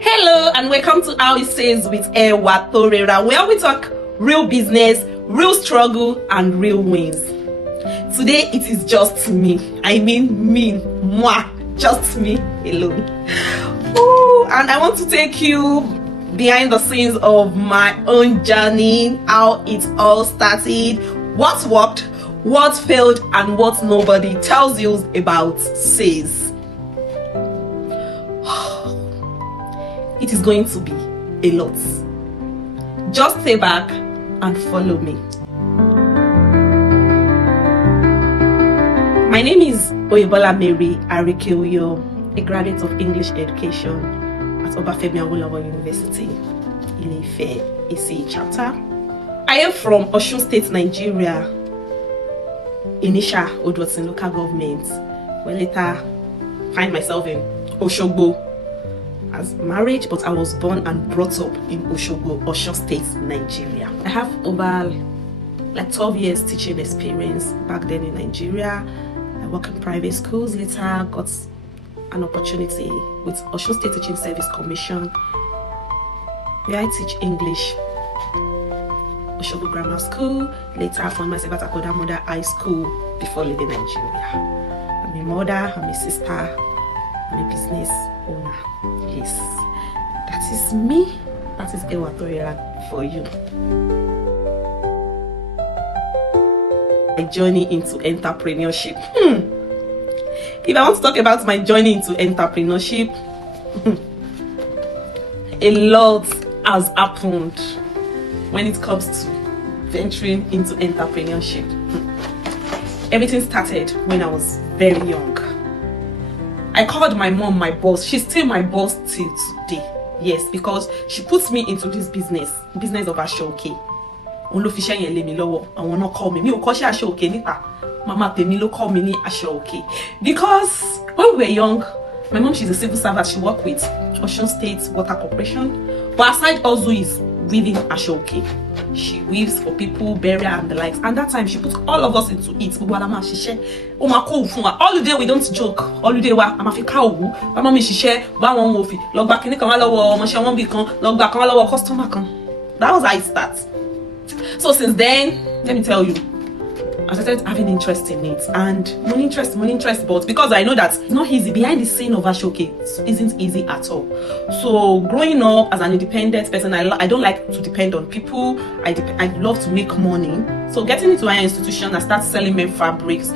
Hello and welcome to How It Says with Ewatorera, where we talk real business, real struggle and real wins. Today it is just me. I mean me, moi, just me alone. Ooh, and I want to take you behind the scenes of my own journey, how it all started, what worked, what failed, and what nobody tells you about says. It is going to be a lot. Just stay back and follow me. My name is Oyebola Mary Arikeoyo, a graduate of English education at Obafemi Awolowo University, Ile-Ife, ACE chapter. I am from Osun State, Nigeria, Inisha Odwotsin local government, where later find myself in Oshogbo as marriage, but I was born and brought up in Oshogbo, Osun State, Nigeria. I have over 12 years teaching experience back then in Nigeria. I work in private schools. Later got an opportunity with Osun State Teaching Service Commission, where I teach English. Oshogbo Grammar School. Later I found myself at Akoda Mother High School before leaving Nigeria. I'm a mother, I'm a sister, I'm a business owner. Yes, that is me. That is Ewatorera for you. My journey into entrepreneurship. If I want to talk about my journey into entrepreneurship, a lot has happened when it comes to venturing into entrepreneurship. Everything started when I was very young. I called my mom my boss. She's still my boss till today. Yes, because she puts me into this business of ashoke. Olufisha yen le mi lowo. Awon no call me. Mi o ko se ashoke nita. Mama temi lo call me ni ashoke. Because when we were young, my mom, she's a civil servant. She worked with Osun State Water Corporation. But aside also is weaving ashoke. She weaves for people, burial and the likes. And that time she put all of us into it. All the day we don't joke. All the day wa amafika owu. Mama mi shise ba won wo fi. Logba kini kan wa lowo omo se won bi kan, logba kan wa lowo customer kan. That was how it starts. So since then, let me tell you, I started having interest in it, and money interest, but because I know that it's not easy, behind the scene of ashoke isn't easy at all. So growing up as an independent person, I don't like to depend on people. I love to make money. So getting into an institution, I started selling men fabrics,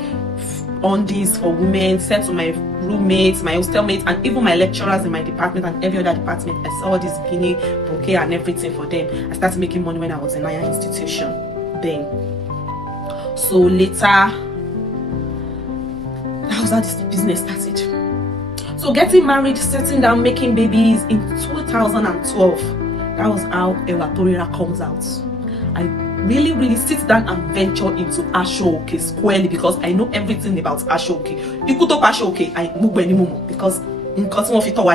undies for women, sent to my roommates, my hostel mates, and even my lecturers in my department and every other department. I saw this guinea bouquet and everything for them. I started making money when I was in higher institution then. So later, that was how this business started. So getting married, settling down, making babies in 2012. That was how Ewatorera comes out. I really sit down and venture into ashoke squarely because I know everything about ashoke. You could talk ashoke, I move anymore because in custom of it I'm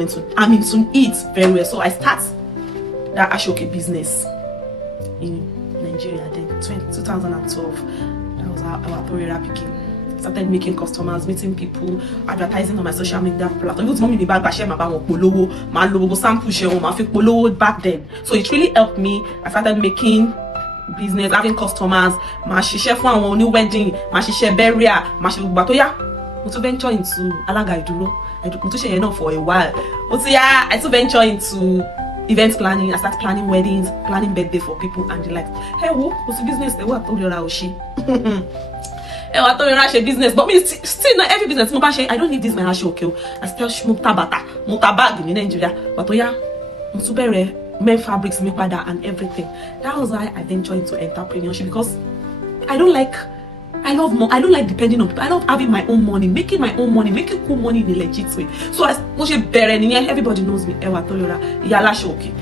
into it very well. So I start that ashoke business in Nigeria then 2012. That was how Ewatorera began. Started making customers, meeting people, advertising on my social media platform. Back then. So it really helped me. I started making business, having customers, my shisha for our new wedding, my shisha burial, my batoya. To venture into alaga iduro. I do share for a while. I to venture into event planning. I started planning weddings, planning birthday for people, and they're like, hey, what's the business? They were told you I thought you're a business, but me still not every business. I don't need this my ashoke. I still mutabag in Nigeria. But yeah, men fabrics, me pada and everything. That was why I ventured into entrepreneurship because I don't like depending on people. I love having my own money, making my own money, making cool money in a legit way. So everybody knows me. Ewatorera, yala shoki.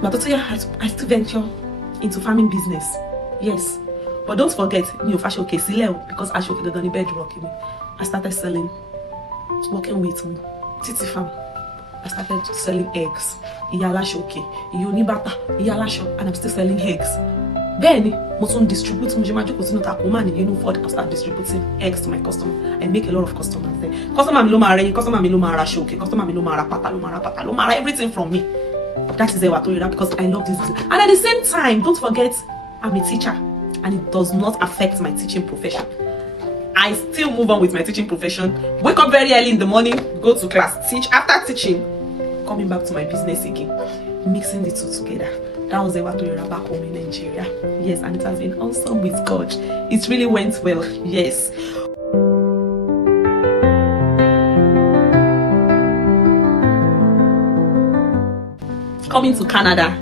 But yeah, I still venture into farming business. Yes. But don't forget, ashoke because ashoke is the bedrock. I started selling, working with Titi Farm. I started selling eggs. Iyala shoke, iyonibata, iyala shop, and I'm still selling eggs. Then, mo tún distribute, mo ṣe máa jókòó sínú Tacoma ní Uniform. I start distributing eggs to my customer. I make a lot of customers there. Customer mi ló máa rẹyin, customer mi ló máa ra ṣòkè, customer mi ló máa ra pátá, ló máa ra everything from me. That is Ewatorera because I love this business. And at the same time, don't forget, I'm a teacher and it does not affect my teaching profession. I still move on with my teaching profession. Wake up very early in the morning, go to class, teach. After teaching, coming back to my business again, mixing the two together. That was Ewatorera back home in Nigeria. Yes, and it has been awesome with God. It really went well. Yes. Coming to Canada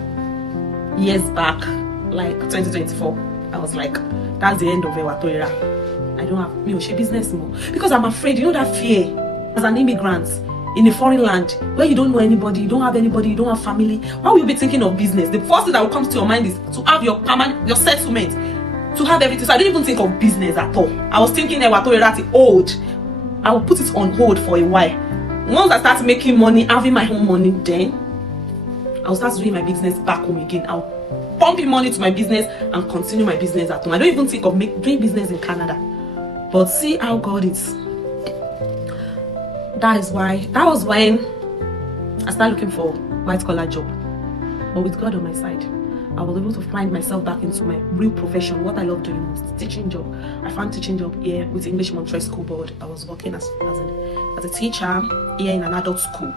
years back, like 2024, I was like, that's the end of Ewatorera. I don't have business more because I'm afraid. You know that fear as an immigrant in a foreign land where you don't know anybody, you don't have anybody, you don't have family. Why will you be thinking of business? The first thing that will come to your mind is to have your permanent, your settlement, to have everything. So I didn't even think of business at all. I was thinking Ewatorera is old. I will put it on hold for a while. Once I start making money, having my own money, then I'll start doing my business back home again. I'll pump in money to my business and continue my business at home. I don't even think of doing business in Canada. But see how God is. That was when I started looking for white collar job. But with God on my side, I was able to find myself back into my real profession, what I love doing most, teaching job. I found teaching job here with English Montreal School Board. I was working as a teacher here in an adult school.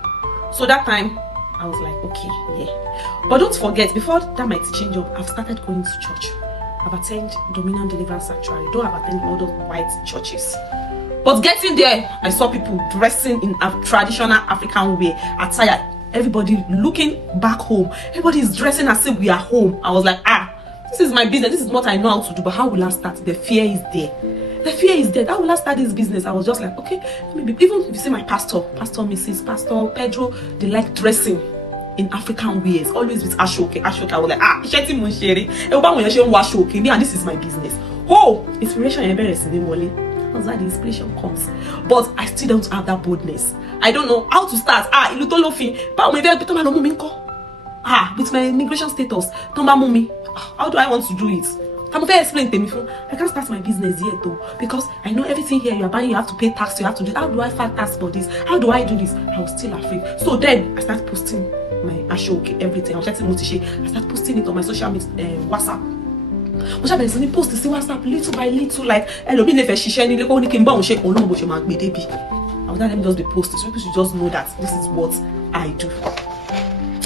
So that time, I was like, okay, yeah. But don't forget, before that my teaching job, I've started going to church. I've attended Dominion Deliverance Sanctuary, though I've attended all those white churches. But getting there, I saw people dressing in a traditional African way, attire. Everybody looking back home. Everybody is dressing as if we are home. I was like, this is my business. This is what I know how to do. But how will I start? The fear is there. The fear is there. How will I start this business? I was just like, okay, maybe even if you see my pastor Mrs., Pastor Pedro, they like dressing in African ways, always with ashoke. I was like, isheti munsheri. Me and this is my business. Oh, inspiration that's why the inspiration comes. But I still don't have that boldness. I don't know how to start. With my immigration status, how do I want to do it? I'm very explain to me. I can't start my business yet though, because I know everything here you are buying, you have to pay tax, you have to do. How do I file tax for this? How do I do this? I was still afraid. So then I started posting my ashoke, everything. I started posting it on my social media, WhatsApp. I post to see WhatsApp little by little, like I would let them just be posting, so people should just know that this is what I do.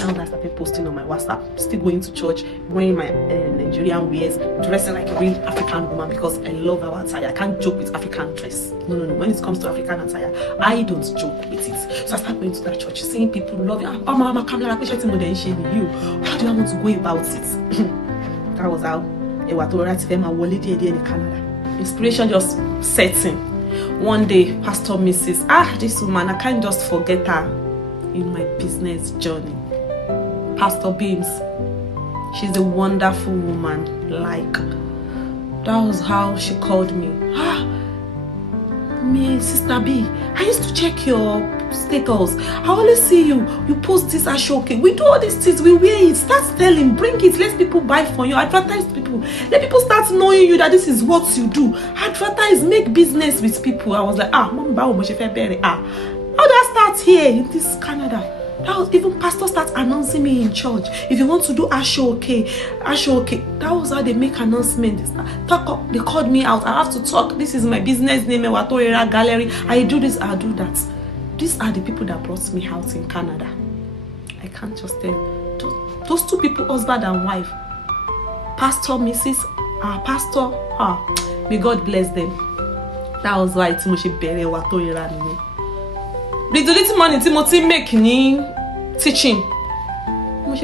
And I started posting on my WhatsApp, still going to church, wearing my Nigerian wears, dressing like a real African woman because I love our attire. I can't joke with African dress. No. When it comes to African attire, I don't joke with it. So I started going to that church, seeing people loving. How do I want to go about it? That was how Ewatorera to them and Wale in Canada. Inspiration just setting. One day, Pastor Mrs. This woman, I can't just forget her in my business journey. Pastor Beams, she's a wonderful woman. Like, that was how she called me. Me, Sister B, I used to check your status. I always see you post this ashoke. We do all these things, we wear it, start selling, bring it, let people buy for you, advertise people, let people start knowing you that this is what you do, advertise, make business with people. I was like, how do I start here in this Canada? That was even pastors start announcing me in church. If you want to do ashoke. That was how they make announcements. They called me out. I have to talk. This is my business name, Ewatorera Gallery. I do this, I do that. These are the people that brought me out in Canada. I can't just tell you. Those two people, husband and wife, Pastor, Mrs., Pastor, may God bless them. That was why Timothy Bere Ewatorera me. The little money Timothy make ni teaching. Mom,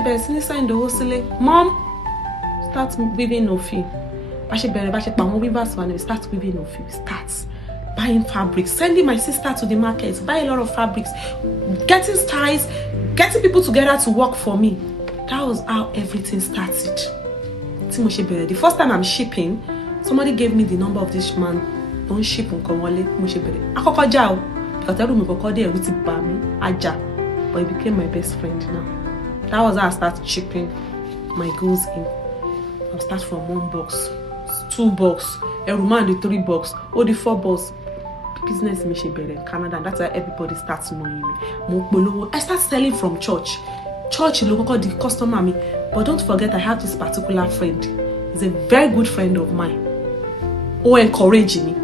start weaving no fee. Start weaving no fee. Start buying fabrics, sending my sister to the market, buy a lot of fabrics, getting styles, getting people together to work for me. That was how everything started. The first time I'm shipping, somebody gave me the number of this man. Don't ship on but he became my best friend now. That was how I started shipping my goods in. I'll start from 1 box, 2 box, a woman the 3 box, or the 4 box. Business me she better in Canada, and that's why everybody starts knowing me. I start selling from church. Church local the customer me. But don't forget, I have this particular friend. He's a very good friend of mine. Oh, encourage me.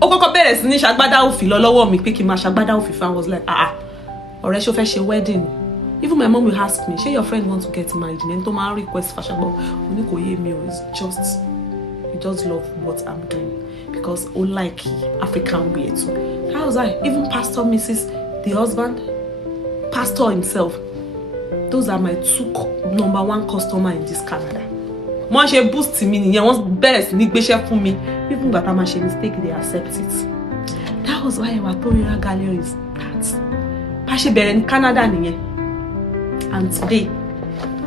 Oh, better sí ní ṣagbádá òfì lọ lọ́wọ́ mi pé kí n máa ṣagbádá òfì fún. I was like, ọ̀rẹ́ ṣó fẹ́ ṣe wedding. Even my mom will ask me, "Say your friend wants to get married?" And then to my request for Shagbo, he just love what I'm doing because I like African wear too. How was I? Even Pastor Mrs. the husband, Pastor himself. Those are my 2 number 1 customer in this Canada. Mo ṣe boost mi nìyẹn, wọ́n bẹ̀rẹ̀ sí ní gbéṣẹ́ fún mi. Even if I make a mistake, they accept it. That was why Ewatorera Gallery is that. Pashe bẹ̀rẹ̀ ní Canada nìyẹn. And today,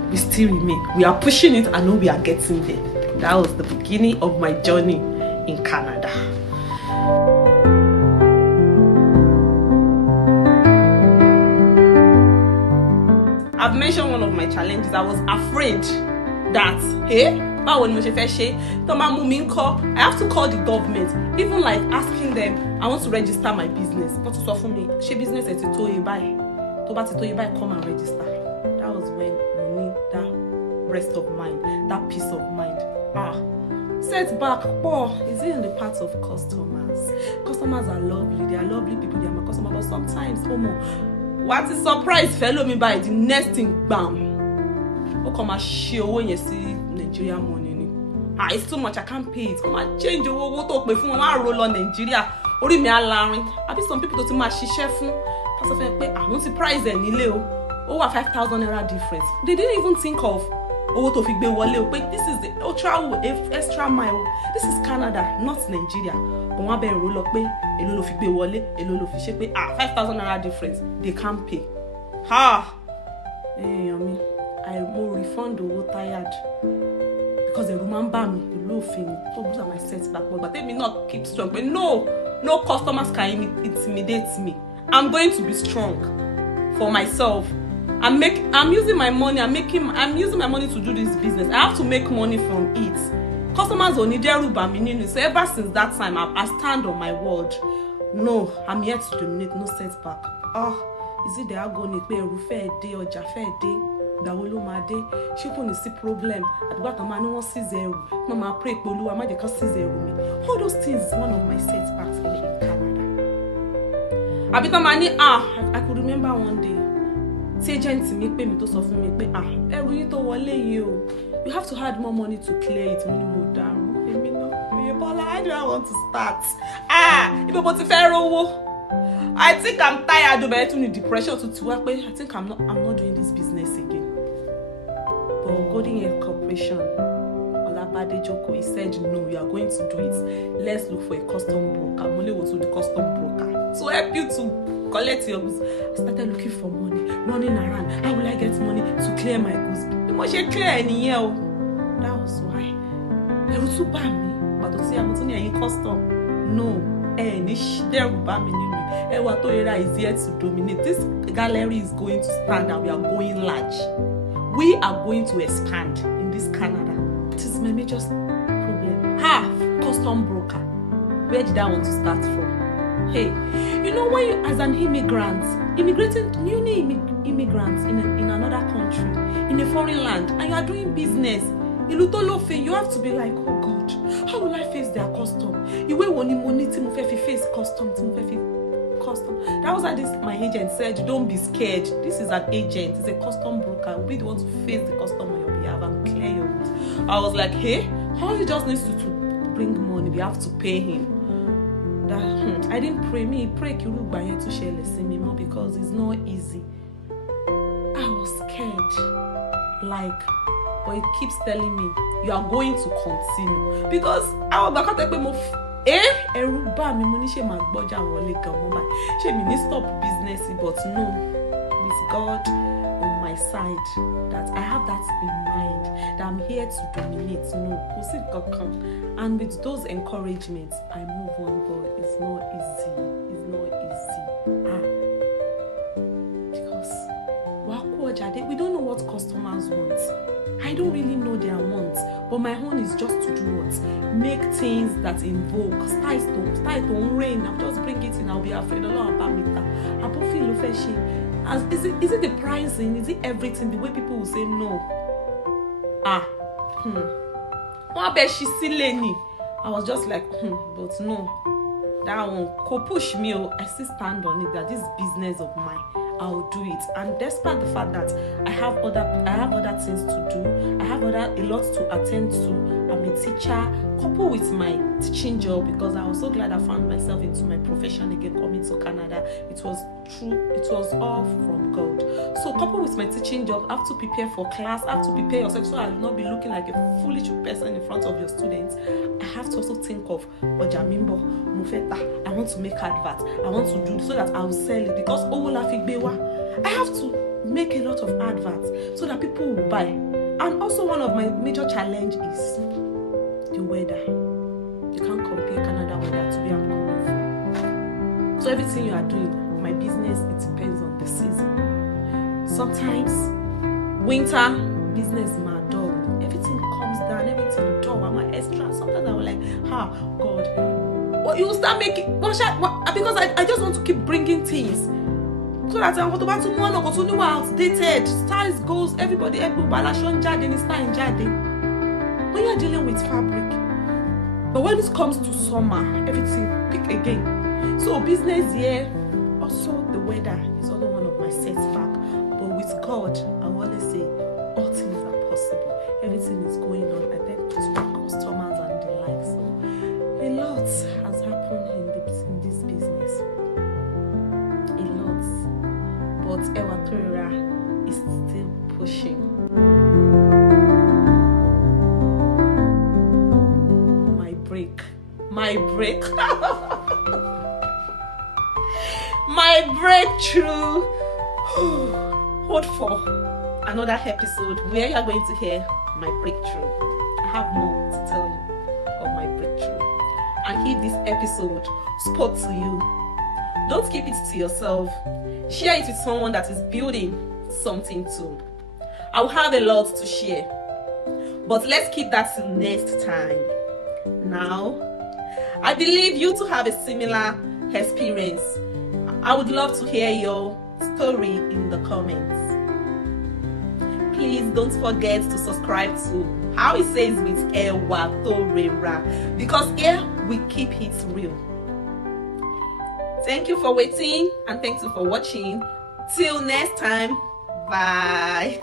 we still remain. We are pushing it. I know we are getting there. That was the beginning of my journey in Canada. I've mentioned one of my challenges. I was afraid that, hey, I have to call the government. Even like asking them, I want to register my business. But to for me, she business is to buy. Come and register. That was when you need that rest of mind, that peace of mind. Setback, is it in the parts of customers? Customers are lovely, they are lovely people, they are my customers, but sometimes, what is surprise fellow me by the next thing, bam. Come and show when you see Nigeria money. It's too much, I can't pay it. Come and change your what talk before I roll on Nigeria. Ori me alarming. I be some people to my chef. I want to price them over 5,000 naira difference. They didn't even think of to this is the extra mile. This is Canada, not Nigeria. But one be roll up 5,000 naira difference. They can't pay. I will refund tired because they remember me, the low thing. Those are my setback, but they may not keep strong. But no customers can intimidate me. I'm going to be strong for myself. I'm using my money. I'm using my money to do this business. I have to make money from it. Customers only there. So ever since that time, I stand on my word. No, I'm here to dominate. No setback. Is it they are going to pay a fair day or fair day? She couldn't see problem. At what a man wants to see Mama pray Polu, I might see me. All those things is one of my setbacks in Canada. I could remember one day. Agent me pay me to suffer me pay you have to add more money to clear it. How do I want to start? I think I'm tired of it. Depression I think I'm not doing this business again. But Golden Corporation, Olabade Joko, he said no, we are going to do it. Let's look for a custom broker. Mole was to the custom broker to help you to collect your goods. I started looking for money, running around. How will I get money to clear my goods? The more she clear any year. That was why. They were too bad me, but to see I'm only a custom. No, Ewatorera is here to dominate. This gallery is going to stand and we are going large. We are going to expand in this Canada. This is my major problem. Custom broker. Where did I want to start from? Hey, when you, as an immigrant, newly immigrants in another country, in a foreign land, and you are doing business, you have to be like, oh God, how will I face their custom? You will want money to face custom. That was what my agent said. Don't be scared. This is an agent. It's a custom broker. We don't want to face the customer on your behalf and clear your goods. I was like, hey, how he just needs to bring money? We have to pay him. I didn't pray. Pray to share less because it's not easy. I was scared. But he keeps telling me, you are going to continue. Because I was back at the stop business, but no, with God on my side, that I have that in mind, that I'm here to dominate. No, and with those encouragements, I move on, but it's not easy. Because Jade, we don't know what customers want. I don't really know their wants, but my own is just to do what? Make things that invoke. Start to rain. I'll just bring it in. I'll be afraid. Is it the pricing? Is it everything? The way people will say no. I was just like, but no. That one could push me. I still stand on it that this business of mine, I'll do it. And despite the fact that I have other things to do, I have a lot to attend to. I'm a teacher, coupled with my teaching job, because I was so glad I found myself into my profession again coming to Canada. It was all from God. So coupled with my teaching job, I have to prepare for class, I have to prepare yourself so I will not be looking like a foolish person in front of your students. I have to also think of Ojamimbo, Mufeta. I want to make adverts. I want to do so that I will sell it, because I have to make a lot of adverts so that people will buy. And also one of my major challenge is the weather. You can't compare Canada weather to where I'm coming from. So everything you are doing, my business, it depends on the season. Sometimes winter business my dull. Everything comes down, everything dull. I'm an extra. Sometimes I was like, God. Well, you will start making because I just want to keep bringing things. So that I'm going to one or continue outdated. Styles goes, everybody balashon jade, style jade. When you're dealing with fabric. But when it comes to summer, everything pick again. So business here, also the weather is also one of my setbacks. But with God, I always say all things are possible. Everything is going on. I thank to my customers and the like. So a lot has happened in this business. But Ewatorera is still pushing. My breakthrough. Hold for another episode where you are going to hear my breakthrough. I have more to tell you of my breakthrough. And if this episode spoke to you, don't keep it to yourself. Share it with someone that is building something too. I'll have a lot to share. But let's keep that till next time. Now, I believe you to have a similar experience. I would love to hear your story in the comments. Please don't forget to subscribe to How It Says with Ewatorera, because here we keep it real. Thank you for waiting and thank you for watching. Till next time, bye.